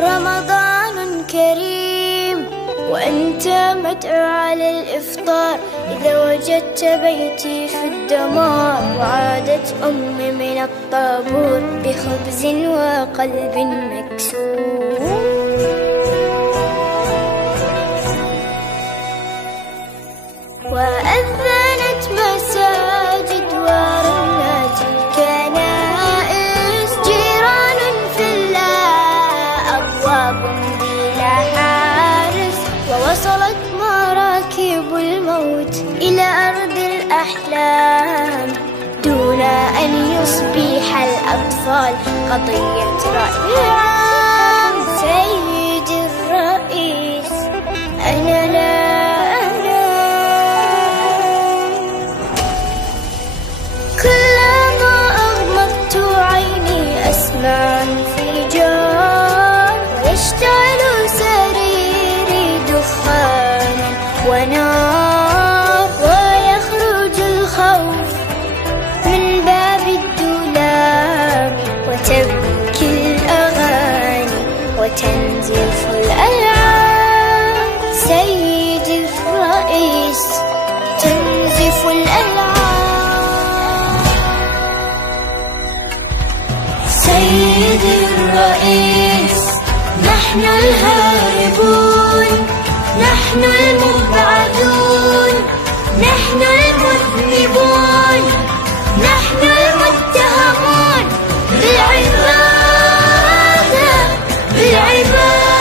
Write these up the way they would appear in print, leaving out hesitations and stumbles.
رمضان كريم وأنت مدعو على الإفطار، إذا وجدت بيتي في الدمار وعادت أمي من الطابور بخبز وقلب مكسور. وأذنت مساجد ورنت الكنائس، جيران في الله أبواب بلا حارس، ووصلت مراكب الموت إلى أرض الأحلام دون أن يصبح الأطفال قضية رأي عام. سيد الرئيس أنا لا أسمع انفجار ويشتعل سريري دخانا ونار، ويخرج الخوف من باب الدولاب وتبكي الأغاني وتنزف الألعاب. سيد الرئيس تنزف الألعاب. سيد الرئيس نحن الهاربون، نحن المبعدون، نحن المذنبون، نحن المتهمون بالعبادة، بالعبادة،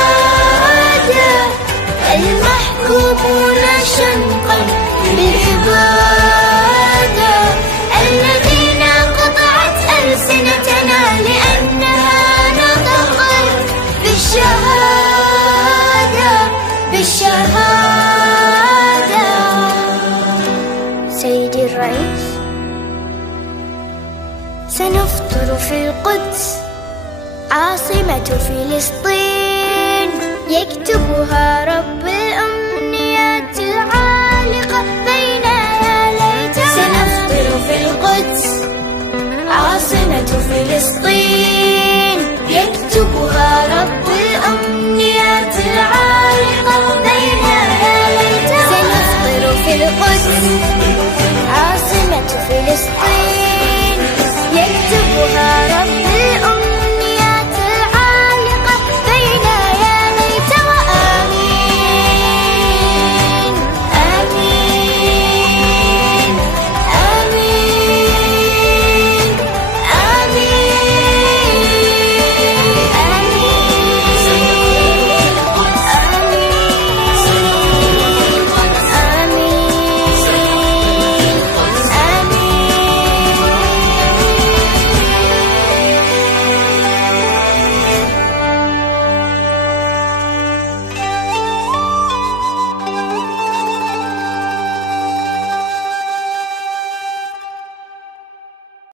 المحكومون شنقا بالعبادة، الذين قطعت ألسنتنا لأنها نطقت بالشهادة، بالشهادة. سيدي الرئيس سنفطر في القدس عاصمة فلسطين، يكتبها رب